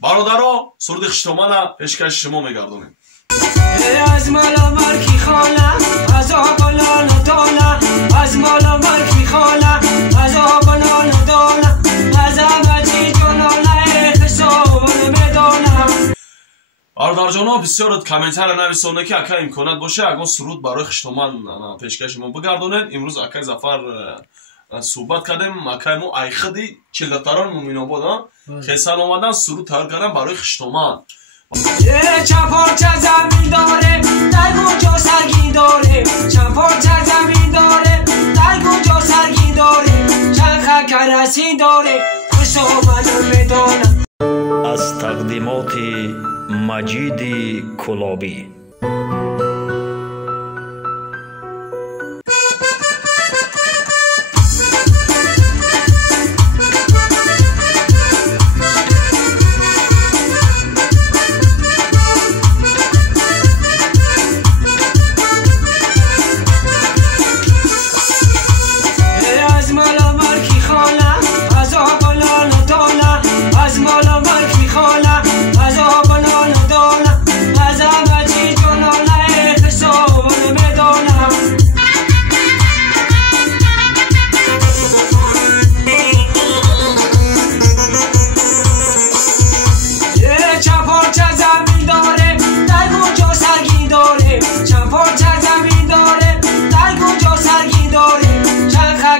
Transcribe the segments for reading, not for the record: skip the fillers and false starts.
бародаро, суруди хиштомана пешкаши шумо мегардонем. از مالا مالکی خاله از آبالان دانه از مالا مالکی خاله از آبالان دانه از آبچی جانانه خشابان میدانه. бародарҷоно, бисёрот комментария нависонед ки ака имконат боша ягон суруд барои хиштоман пешкаши мо бигардонед. имрӯз акай Зафар суҳбат кардем. акай мо айхиди чилдатарони Муъминобод хесан омадан суруд тайёр кардан барои хиштоман. چپارچه زمین داره در کجا سرگی داره چپارچه زمین داره در کجا سرگی داره چند خکرسی داره خوش آمدن میدانم. از تقدیمات مجید کلابی.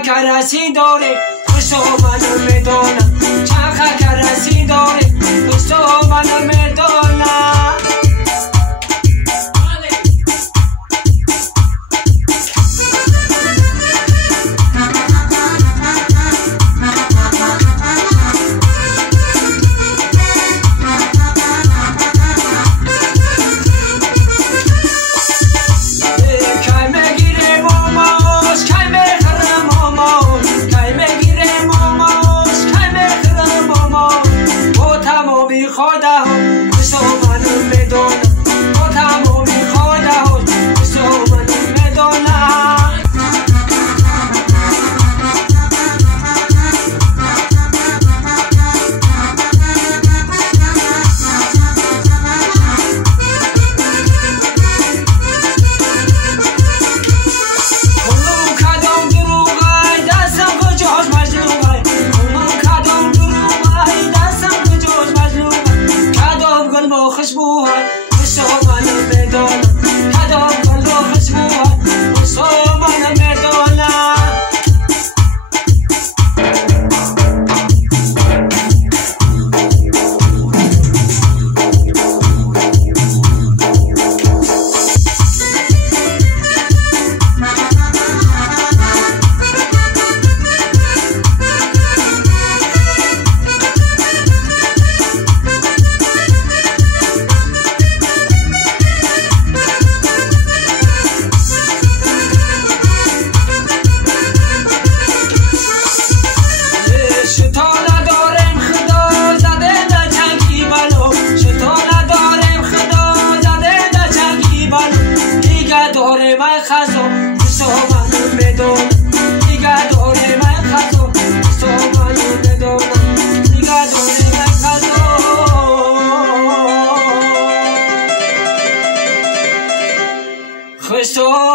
کرسی داره خوش آمدن میدانم چند کرسی داره خوش آمدن میدانم. So